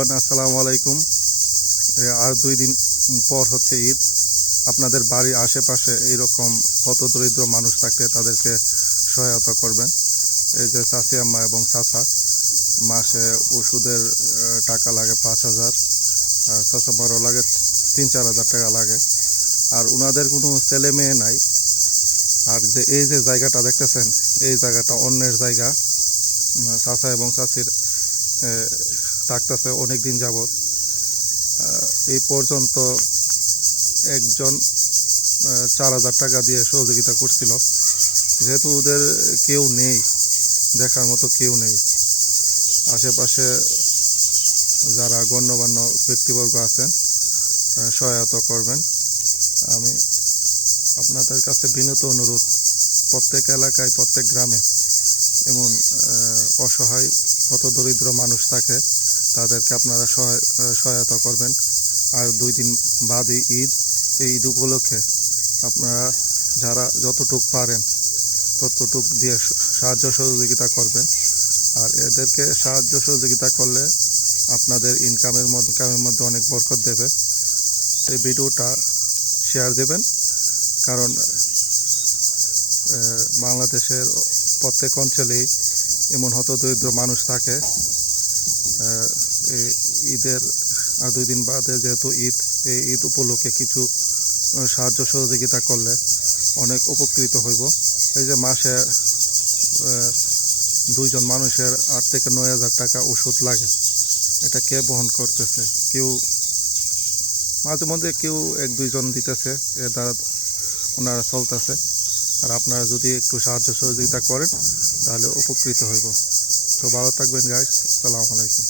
Everyone, আসসালামু আলাইকুম। আর 2 দিন পর হচ্ছে ঈদ। আপনাদের বাড়ির আশেপাশে এইরকম কত দরিদ্র মানুষ থাকলে তাদেরকে সহায়তা করবেন। এই যে চাচি আম্মা এবং চাচা, মাসে ওষুধের টাকা লাগে 5,000, আর চাচা মারও লাগে 3-4 হাজার টাকা লাগে। আর ওনাদের কোনো ছেলে মেয়ে নাই। আর যে এই যে জায়গাটা দেখতেছেন, এই জায়গাটা অন্যের জায়গা। চাচা এবং চাচির থাকতেছে অনেক দিন যাবৎ। এই পর্যন্ত একজন 4,000 টাকা দিয়ে সহযোগিতা করছিল। যেহেতু ওদের কেউ নেই, দেখার মতো কেউ নেই, আশেপাশে যারা গণ্যমান্য ব্যক্তিবর্গ আছেন সহায়তা করবেন। আমি আপনাদের কাছে বিনীত অনুরোধ, প্রত্যেক এলাকায় প্রত্যেক গ্রামে এমন অসহায় কত দরিদ্র মানুষ থাকে, তাদেরকে আপনারা সহায়তা করবেন। আর 2 দিন বাদে ঈদ, এই ঈদ উপলক্ষে আপনারা যারা যতটুক পারেন ততটুক দিয়ে সাহায্য সহযোগিতা করবেন। আর এদেরকে সাহায্য সহযোগিতা করলে আপনাদের ইনকামের মধ্যে অনেক বরকত দেবে। এই ভিডিওটা শেয়ার দেবেন, কারণ বাংলাদেশের প্রত্যেক অঞ্চলেই এমন হতদরিদ্র মানুষ থাকে। ঈদের আর 2 দিন বাদে যেহেতু ঈদ, এই ঈদ উপলক্ষে কিছু সাহায্য সহযোগিতা করলে অনেক উপকৃত হইব। এই যে মাসে 2 জন মানুষের 8 থেকে 9 হাজার টাকা ওষুধ লাগে, এটা কে বহন করতেছে? কেউ মাঝে মধ্যে কেউ 1-2 জন দিতেছে, এর দ্বারা ওনারা চলতেছে। আর আপনারা যদি একটু সাহায্য সহযোগিতা করেন তাহলে উপকৃত হইব। তো ভালো থাকবেন গাইস, আসসালামু আলাইকুম।